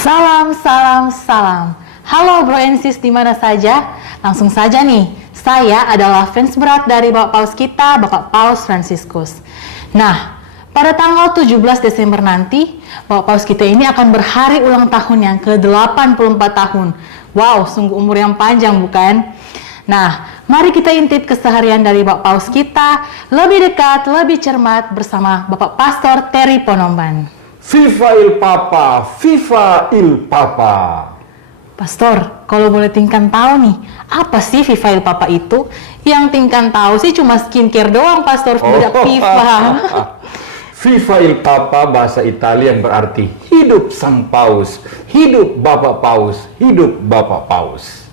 Salam, salam, salam. Halo bro and sis di mana saja? Langsung saja nih, saya adalah fans berat dari Bapak Paus kita, Bapak Paus Fransiskus. Nah, pada tanggal 17 Desember nanti, Bapak Paus kita ini akan berhari ulang tahun yang ke-84 tahun. Wow, sungguh umur yang panjang bukan? Nah, mari kita intip keseharian dari Bapak Paus kita lebih dekat, lebih cermat bersama Bapak Pastor Terry Ponomban. Viva il Papa, Viva il Papa. Pastor, kalau boleh Tingkan tahu nih, apa sih Viva il Papa itu? Yang Tingkan tahu sih cuma skincare doang, Pastor, tidak Viva. Viva il Papa bahasa Italia yang berarti hidup Sang Paus, hidup Bapak Paus, hidup Bapak Paus.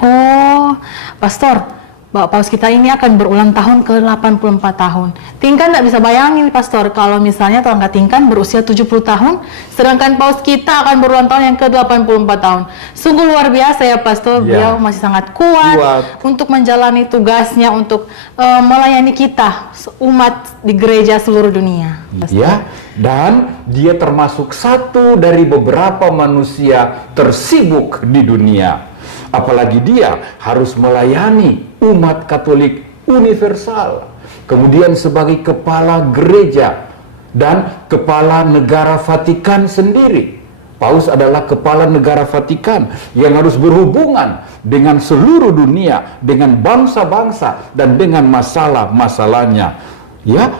Oh, Pastor, Bapak Paus kita ini akan berulang tahun ke-84 tahun. Tingkan nggak bisa bayangin, Pastor, kalau misalnya tetangga Tingkan berusia 70 tahun, sedangkan Paus kita akan berulang tahun yang ke-84 tahun. Sungguh luar biasa ya, Pastor. Beliau masih sangat kuat untuk menjalani tugasnya, untuk melayani kita, umat di gereja seluruh dunia. Ya, dan dia termasuk satu dari beberapa manusia tersibuk di dunia. Apalagi dia harus melayani umat Katolik universal, kemudian sebagai kepala gereja dan kepala negara Vatikan sendiri. Paus adalah kepala negara Vatikan yang harus berhubungan dengan seluruh dunia, dengan bangsa-bangsa dan dengan masalah-masalahnya. Ya,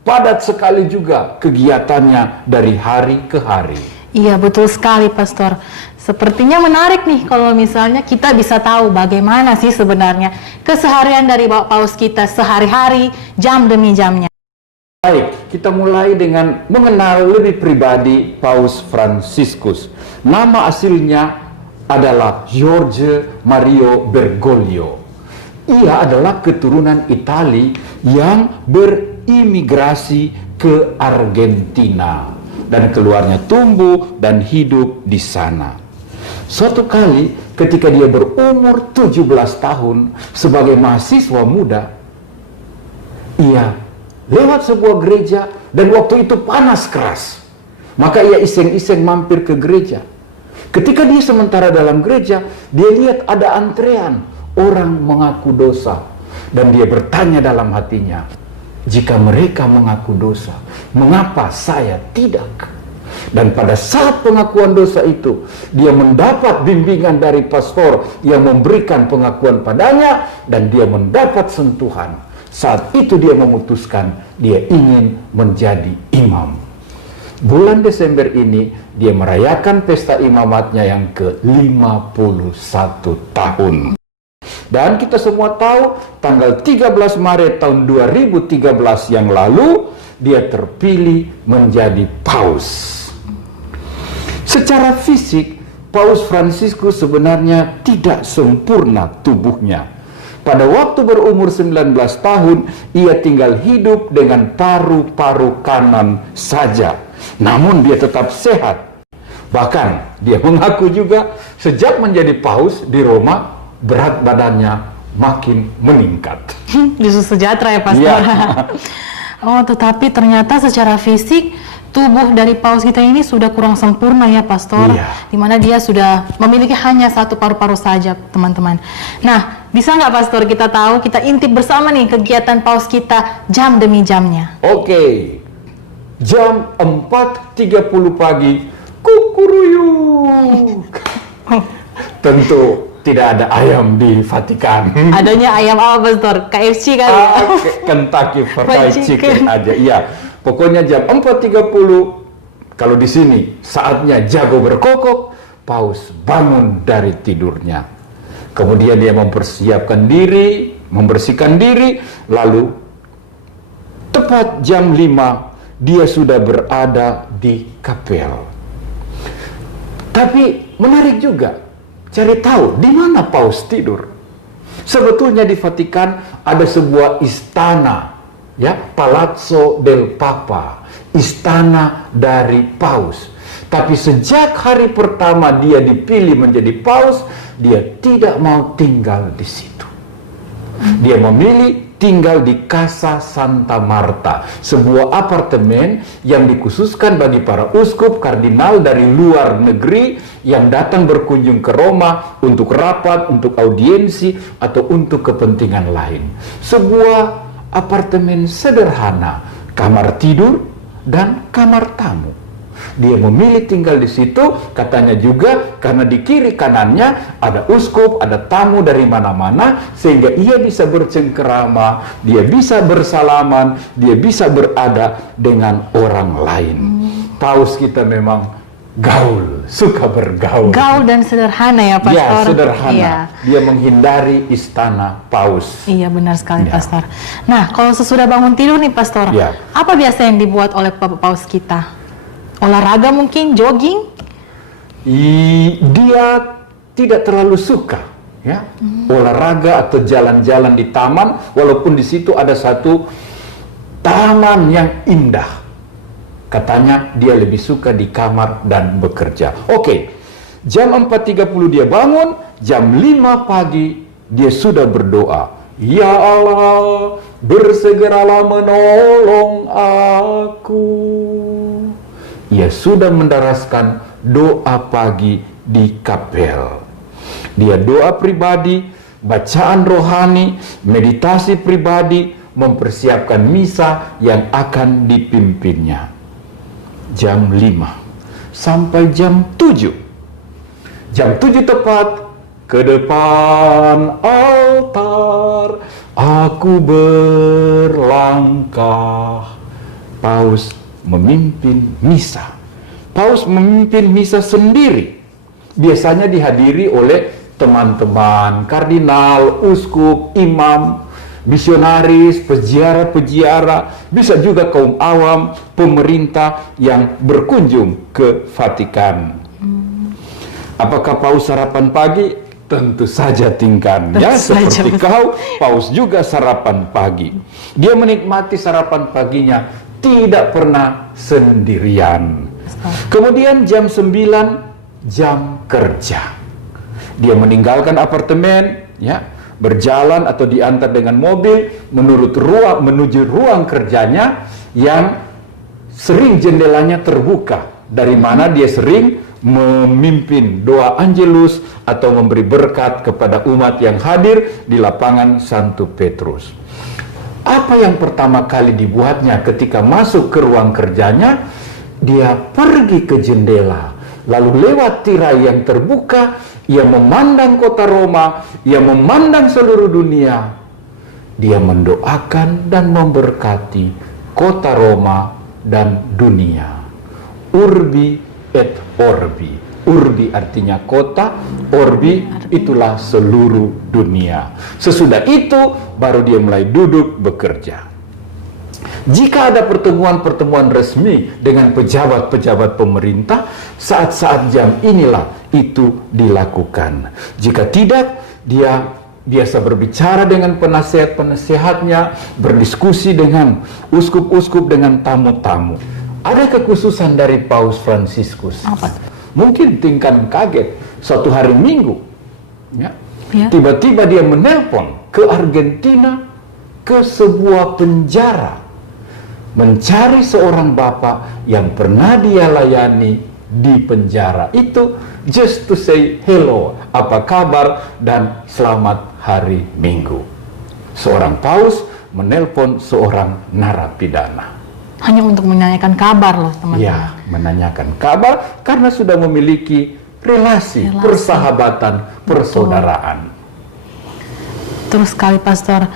padat sekali juga kegiatannya dari hari ke hari. Iya, betul sekali, Pastor. Sepertinya menarik nih kalau misalnya kita bisa tahu bagaimana sih sebenarnya keseharian dari Bapak Paus kita sehari-hari, jam demi jamnya. Baik, kita mulai dengan mengenal lebih pribadi Paus Fransiskus. Nama aslinya adalah Jorge Mario Bergoglio. Ia adalah keturunan Itali yang berimigrasi ke Argentina dan keluarnya tumbuh dan hidup di sana. Suatu kali ketika dia berumur 17 tahun sebagai mahasiswa muda, ia lewat sebuah gereja dan waktu itu panas keras. Maka ia iseng-iseng mampir ke gereja. Ketika dia sementara dalam gereja, dia lihat ada antrean orang mengaku dosa. Dan dia bertanya dalam hatinya, jika mereka mengaku dosa, mengapa saya tidak? Dan pada saat pengakuan dosa itu, dia mendapat bimbingan dari pastor yang memberikan pengakuan padanya, dan dia mendapat sentuhan. Saat itu dia memutuskan dia ingin menjadi imam. Bulan Desember ini dia merayakan pesta imamatnya yang ke-51 tahun. Dan kita semua tahu tanggal 13 Maret tahun 2013 yang lalu dia terpilih menjadi paus. Secara fisik, Paus Fransiskus sebenarnya tidak sempurna tubuhnya. Pada waktu berumur 19 tahun, ia tinggal hidup dengan paru-paru kanan saja. Namun dia tetap sehat. Bahkan dia mengaku juga sejak menjadi paus di Roma, berat badannya makin meningkat. Justru sejahtera ya, Pastor. Ya. Oh, tetapi ternyata secara fisik tubuh dari paus kita ini sudah kurang sempurna ya, Pastor. Dimana dia sudah memiliki hanya satu paru-paru saja, teman-teman. Nah, bisa nggak, Pastor, kita tahu, kita intip bersama nih kegiatan paus kita jam demi jamnya. Oke. Jam 4.30 pagi, kukuruyuk. Tentu tidak ada ayam di Vatikan. Adanya ayam apa, Pastor? KFC kali ya? Kentucky Fried Chicken aja. Iya. Pokoknya jam 4.30, kalau di sini saatnya jago berkokok, paus bangun dari tidurnya. Kemudian dia mempersiapkan diri, membersihkan diri, lalu tepat jam 5 dia sudah berada di kapel. Tapi menarik juga, cari tahu di mana paus tidur. Sebetulnya di Vatikan ada sebuah istana, ya, Palazzo del Papa, istana dari paus. Tapi sejak hari pertama dia dipilih menjadi paus, dia tidak mau tinggal di situ. Dia memilih tinggal di Casa Santa Marta, sebuah apartemen yang dikhususkan bagi para uskup kardinal dari luar negeri yang datang berkunjung ke Roma untuk rapat, untuk audiensi, atau untuk kepentingan lain. Sebuah apartemen sederhana, kamar tidur dan kamar tamu. Dia memilih tinggal di situ, katanya juga karena di kiri kanannya ada uskup, ada tamu dari mana-mana, sehingga ia bisa bercengkerama, dia bisa bersalaman, dia bisa berada dengan orang lain. Paus kita memang gaul, suka bergaul. Gaul dan sederhana ya, Pastor. Ya, sederhana. Iya. Dia menghindari istana Paus. Iya, benar sekali, Ya. Pastor. Nah, kalau sesudah bangun tidur nih, Pastor, Ya. apa biasa yang dibuat oleh Bapak Paus kita? Olahraga mungkin, jogging? Dia tidak terlalu suka ya olahraga atau jalan-jalan di taman, walaupun di situ ada satu taman yang indah. Katanya dia lebih suka di kamar dan bekerja. Oke, jam 4.30 dia bangun, jam 5 pagi dia sudah berdoa. Ya Allah, bersegeralah menolong aku. Ia sudah mendaraskan doa pagi di kapel. Dia doa pribadi, bacaan rohani, meditasi pribadi, mempersiapkan misa yang akan dipimpinnya. Jam 5 sampai jam 7. Jam 7 tepat, ke depan altar aku berlangkah. Paus memimpin misa. Paus memimpin misa sendiri. Biasanya dihadiri oleh teman-teman kardinal, uskup, imam, misionaris, peziarah-peziarah, bisa juga kaum awam, pemerintah yang berkunjung ke Vatikan. Apakah Paus sarapan pagi? Tentu saja tingkan, ya, seperti kau, Paus juga sarapan pagi. Dia menikmati sarapan paginya, tidak pernah sendirian. Kemudian jam 9, jam kerja. Dia meninggalkan apartemen, ya, berjalan atau diantar dengan mobil menuju ruang kerjanya yang sering jendelanya terbuka, dari mana dia sering memimpin doa Angelus atau memberi berkat kepada umat yang hadir di lapangan Santo Petrus. Apa yang pertama kali dibuatnya ketika masuk ke ruang kerjanya? Dia pergi ke jendela, lalu lewat tirai yang terbuka, ia memandang kota Roma, ia memandang seluruh dunia. Dia mendoakan dan memberkati kota Roma dan dunia. Urbi et orbi. Urbi artinya kota, orbi itulah seluruh dunia. Sesudah itu baru dia mulai duduk bekerja. Jika ada pertemuan-pertemuan resmi dengan pejabat-pejabat pemerintah, saat-saat jam inilah itu dilakukan. Jika tidak, dia biasa berbicara dengan penasehat-penasehatnya, berdiskusi dengan uskup-uskup, dengan tamu-tamu. Ada kekhususan dari Paus Fransiskus. Apa? Mungkin tingkan kaget, suatu hari Minggu, ya, Ya. tiba-tiba dia menelpon ke Argentina, ke sebuah penjara, mencari seorang bapak yang pernah dia layani di penjara itu, just to say hello, apa kabar dan selamat hari Minggu. Seorang paus menelpon seorang narapidana. Hanya untuk menanyakan kabar loh, teman-teman. Ya, menanyakan kabar karena sudah memiliki relasi. Persahabatan, persaudaraan. Terus sekali, Pastor.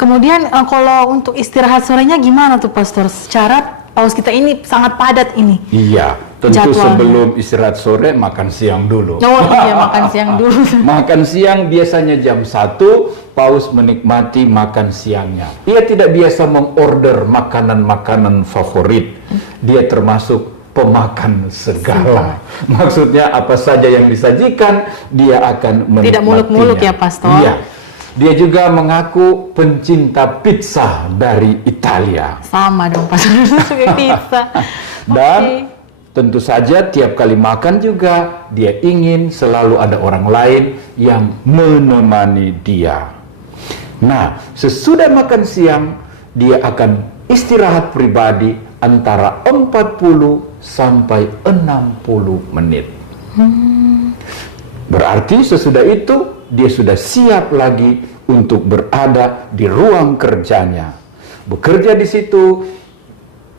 Kemudian kalau untuk istirahat sorenya gimana tuh, Pastor? Secara paus kita ini sangat padat ini. Iya, tentu Jadwalnya. sebelum istirahat sore makan siang dulu. Oh iya, makan siang dulu. Makan siang biasanya jam 1, Paus menikmati makan siangnya. Ia tidak biasa mengorder makanan-makanan favorit. Dia termasuk pemakan segala. Maksudnya apa saja yang disajikan, dia akan menikmatinya. Tidak muluk-muluk ya, Pastor? Iya. Dia juga mengaku pencinta pizza dari Italia. Sama dong, Pastor. Suka pizza. Dan Oke. tentu saja tiap kali makan juga dia ingin selalu ada orang lain yang menemani dia. Nah, sesudah makan siang, dia akan istirahat pribadi antara 40 sampai 60 menit. Berarti sesudah itu, dia sudah siap lagi untuk berada di ruang kerjanya. Bekerja di situ,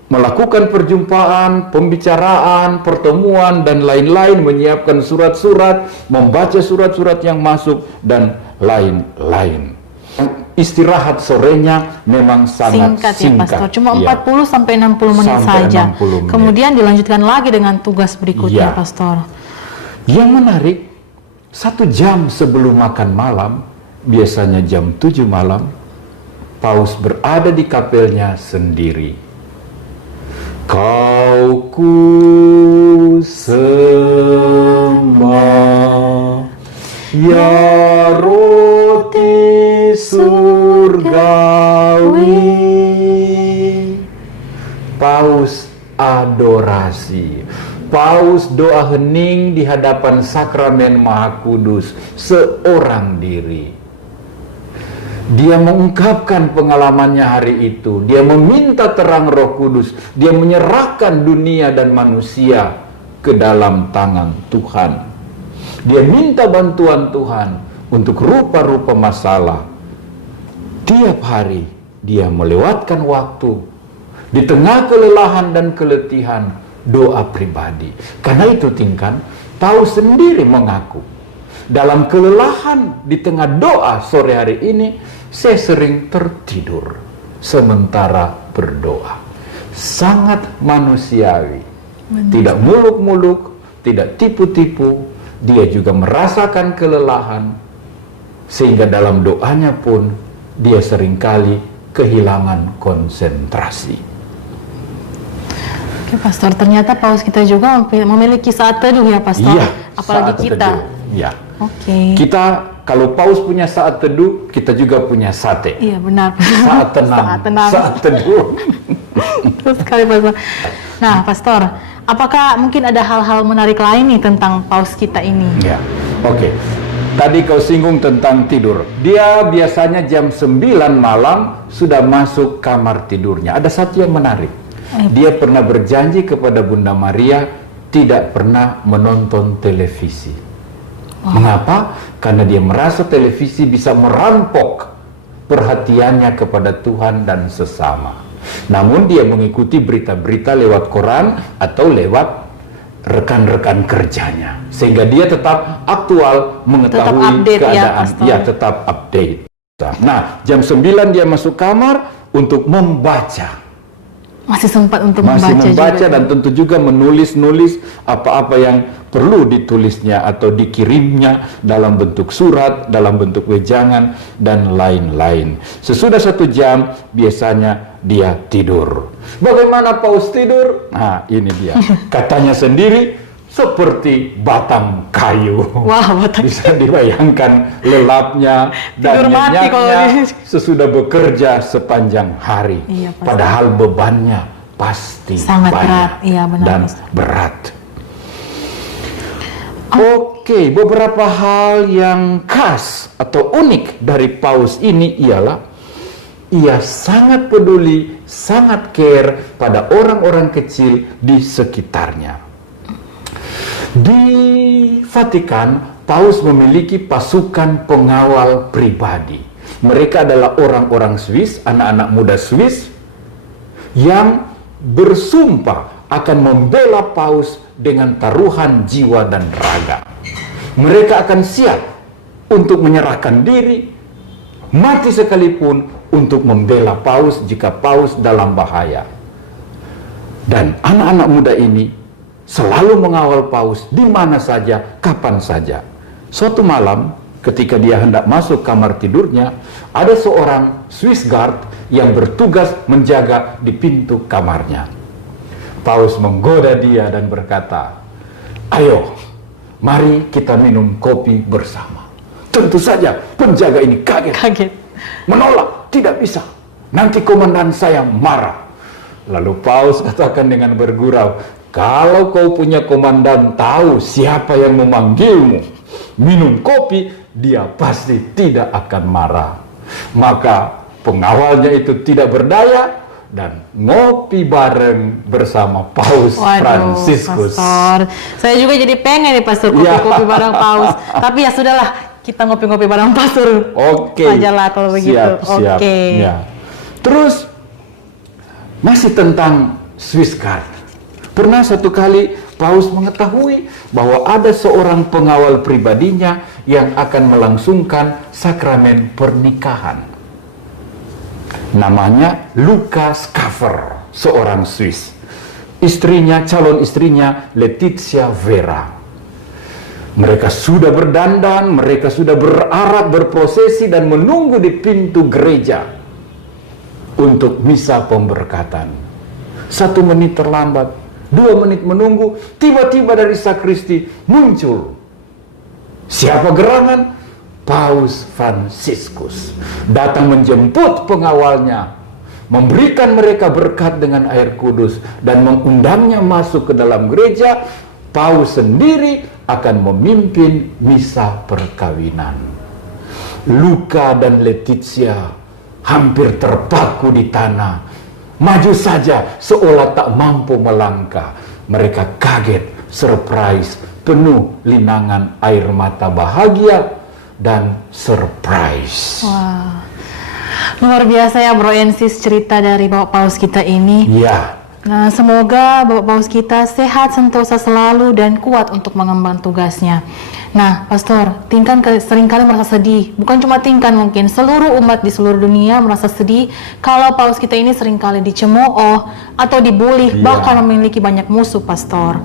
melakukan perjumpaan, pembicaraan, pertemuan, dan lain-lain, menyiapkan surat-surat, membaca surat-surat yang masuk, dan lain-lain. Istirahat sorenya memang sangat singkat ya Pastor, cuma Iya. 40 sampai 60 menit Sampai saja. 60 menit. Kemudian dilanjutkan lagi dengan tugas berikutnya Iya. Pastor. Yang menarik, 1 jam sebelum makan malam, biasanya jam 7 malam, Paus berada di kapelnya sendiri. Kau ku sembah, ya roti surgawi. Paus adorasi, Paus doa hening di hadapan sakramen Maha Kudus seorang diri. Dia mengungkapkan pengalamannya hari itu. Dia meminta terang Roh Kudus. Dia menyerahkan dunia dan manusia ke dalam tangan Tuhan. Dia minta bantuan Tuhan untuk rupa-rupa masalah. Tiap hari dia melewatkan waktu di tengah kelelahan dan keletihan doa pribadi. Karena itu tingkan, Paus sendiri mengaku, dalam kelelahan di tengah doa sore hari ini, saya sering tertidur sementara berdoa. Sangat manusiawi. Tidak muluk-muluk, tidak tipu-tipu. Dia juga merasakan kelelahan. Sehingga dalam doanya pun, dia seringkali kehilangan konsentrasi. Oke Pastor, ternyata Paus kita juga memiliki saat teduh ya Pastor. Iya, apalagi saat kita. teduh. Ya. Oke. Kita, kalau Paus punya saat teduh, kita juga punya sate. Iya benar. Saat tenang, Saat tenang. saat teduh. Betul sekali Pastor. Nah Pastor, apakah mungkin ada hal-hal menarik lain nih tentang Paus kita ini? Ya, oke. Tadi kau singgung tentang tidur. Dia biasanya jam 9 malam sudah masuk kamar tidurnya. Ada satu yang menarik. Dia pernah berjanji kepada Bunda Maria tidak pernah menonton televisi. Mengapa? Karena dia merasa televisi bisa merampok perhatiannya kepada Tuhan dan sesama. Namun dia mengikuti berita-berita lewat koran atau lewat rekan-rekan kerjanya, sehingga dia tetap aktual mengetahui update, keadaan. ya, Tetap update. Nah, jam 9 dia masuk kamar untuk membaca. Masih sempat untuk Masih membaca juga. dan tentu juga menulis-nulis apa-apa yang perlu ditulisnya atau dikirimnya dalam bentuk surat, dalam bentuk wejangan, dan lain-lain. Sesudah 1 jam, biasanya dia tidur. Bagaimana Paus tidur? Nah, ini dia. Katanya sendiri, seperti batang kayu. Wah, batang Bisa dibayangkan lelapnya dan Tidur mati kalau nyenyaknya di- sesudah bekerja sepanjang hari. Iya, pasti. Padahal bebannya pasti Sangat banyak berat. Iya, benar, dan Mas. berat. Oke, beberapa hal yang khas atau unik dari Paus ini ialah ia sangat peduli, sangat care pada orang-orang kecil di sekitarnya. Di Vatikan, Paus memiliki pasukan pengawal pribadi. Mereka adalah orang-orang Swiss, anak-anak muda Swiss yang bersumpah akan membela Paus dengan taruhan jiwa dan raga. Mereka akan siap untuk menyerahkan diri, mati sekalipun untuk membela Paus jika Paus dalam bahaya. Dan anak-anak muda ini selalu mengawal Paus di mana saja, kapan saja. Suatu malam, ketika dia hendak masuk kamar tidurnya, ada seorang Swiss Guard yang bertugas menjaga di pintu kamarnya. Paus menggoda dia dan berkata, "Ayo, mari kita minum kopi bersama." Tentu saja penjaga ini kaget. Menolak, tidak bisa. Nanti komandan saya marah. Lalu Paus katakan dengan bergurau, "Kalau kau punya komandan tahu siapa yang memanggilmu minum kopi, dia pasti tidak akan marah." Maka pengawalnya itu tidak berdaya dan ngopi bareng bersama Paus Fransiskus. Pastor, saya juga jadi pengen nih Pastor kopi-kopi bareng Paus. Tapi ya sudahlah, kita ngopi-ngopi bareng Pastor. Oke. Sajalah kalau begitu. Siap. Oke. Ya. Terus masih tentang Swiss Guard. Pernah satu kali Paus mengetahui bahwa ada seorang pengawal pribadinya yang akan melangsungkan sakramen pernikahan. Namanya Luca Schaffer, seorang Swiss. Calon istrinya Letizia Vera. Mereka sudah berdandan, mereka sudah berarak, berprosesi dan menunggu di pintu gereja untuk misa pemberkatan. 1 menit terlambat, 2 menit menunggu, tiba-tiba dari sakristi muncul. Siapa gerangan? Paus Fransiskus datang menjemput pengawalnya, memberikan mereka berkat dengan air kudus dan mengundangnya masuk ke dalam gereja. Paus sendiri akan memimpin misa perkawinan. Luca dan Letizia hampir terpaku di tanah, maju saja seolah tak mampu melangkah. Mereka kaget, surprise, penuh linangan air mata bahagia dan surprise. Wah, luar biasa ya Bro Ensis cerita dari Bapak Paus kita ini. Ya. Nah, semoga Bapak Paus kita sehat sentosa selalu dan kuat untuk mengemban tugasnya. Nah, Pastor, Tinkan seringkali merasa sedih. Bukan cuma Tinkan, mungkin seluruh umat di seluruh dunia merasa sedih kalau Paus kita ini seringkali dicemooh atau dibully, bahkan memiliki banyak musuh, Pastor.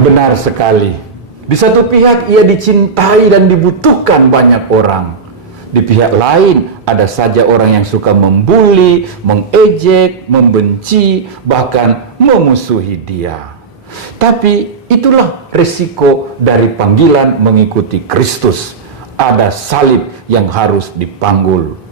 Benar sekali. Di satu pihak ia dicintai dan dibutuhkan banyak orang. Di pihak lain ada saja orang yang suka membuli, mengejek, membenci, bahkan memusuhi dia. Tapi itulah resiko dari panggilan mengikuti Kristus. Ada salib yang harus dipanggul.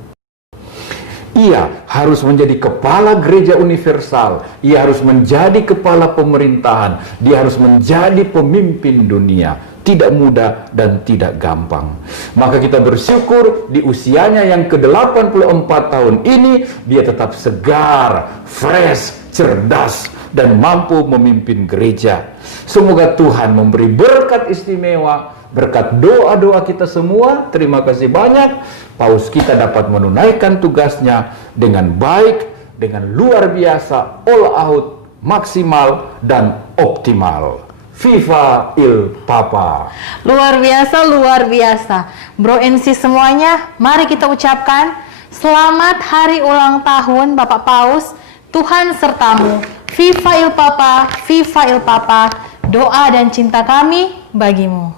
Ia harus menjadi kepala gereja universal. Ia harus menjadi kepala pemerintahan. Dia harus menjadi pemimpin dunia. Tidak mudah dan tidak gampang. Maka kita bersyukur di usianya yang ke-84 tahun ini, dia tetap segar, fresh, cerdas, dan mampu memimpin gereja. Semoga Tuhan memberi berkat istimewa, berkat doa-doa kita semua. Terima kasih banyak. Paus kita dapat menunaikan tugasnya dengan baik, dengan luar biasa, all out, maksimal, dan optimal. Viva il Papa. Luar biasa, luar biasa. Bro NC semuanya, mari kita ucapkan selamat hari ulang tahun Bapak Paus. Tuhan sertamu. Viva il Papa, viva il Papa. Doa dan cinta kami bagimu.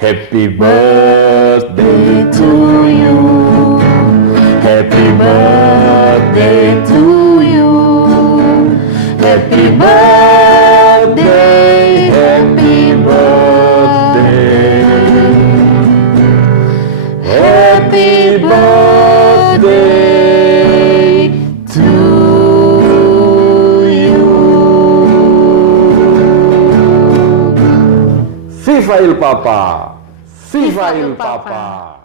Happy birthday To you, Happy birthday to you, Happy birthday, happy birthday, happy birthday to you. Viva il Papa, Viva il Papa.